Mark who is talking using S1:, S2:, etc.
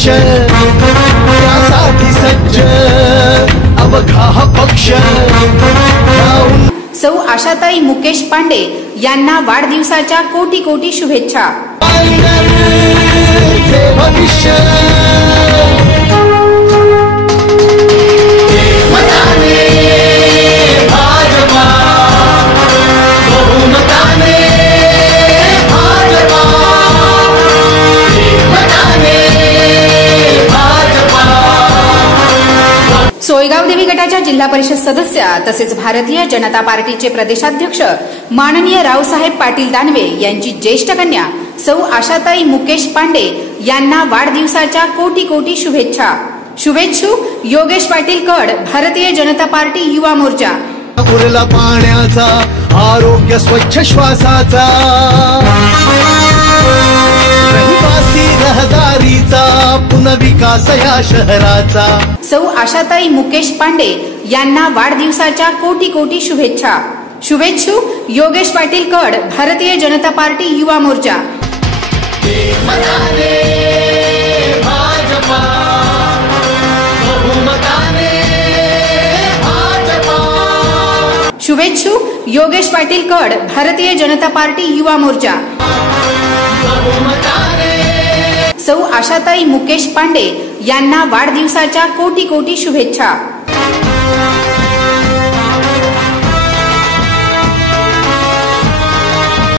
S1: लक्ष त्यासाठी सज्ज। अवघा हा पक्ष
S2: सौ आशाताई मुकेश पांडे यांना वाढदिवसाच्या कोटी कोटी शुभेच्छा.
S1: भविष्य।
S2: सोयगाव देवी गटाच्या जिल्हा परिषद सदस्या तसेच भारतीय जनता पार्टीचे प्रदेशाध्यक्ष माननीय रावसाहेब पाटील दानवे यांची ज्येष्ठ कन्या सौ आशाताई मुकेश पांडे यांना वाढदिवसाच्या कोटी कोटी शुभेच्छा. शुभेच्छुक योगेश पाटील कड भारतीय जनता पार्टी युवा मोर्चा.
S1: उरला पाण्याचा आरोग्य स्वच्छ श्वासाचा. पुनर्विकास या शहराचा.
S2: सौ आशाताई मुकेश पांडे यांना वाढदिवसाच्या कोटी कोटी शुभेच्छा शुभेच्छुक योगेश पाटील कड भारतीय जनता पार्टी युवा मोर्चा. शुभेच्छुक योगेश पाटील कड भारतीय जनता पार्टी युवा मोर्चा. सौ आशाताई मुकेश पांडे यांना वाढदिवसाच्या कोटी कोटी शुभेच्छा.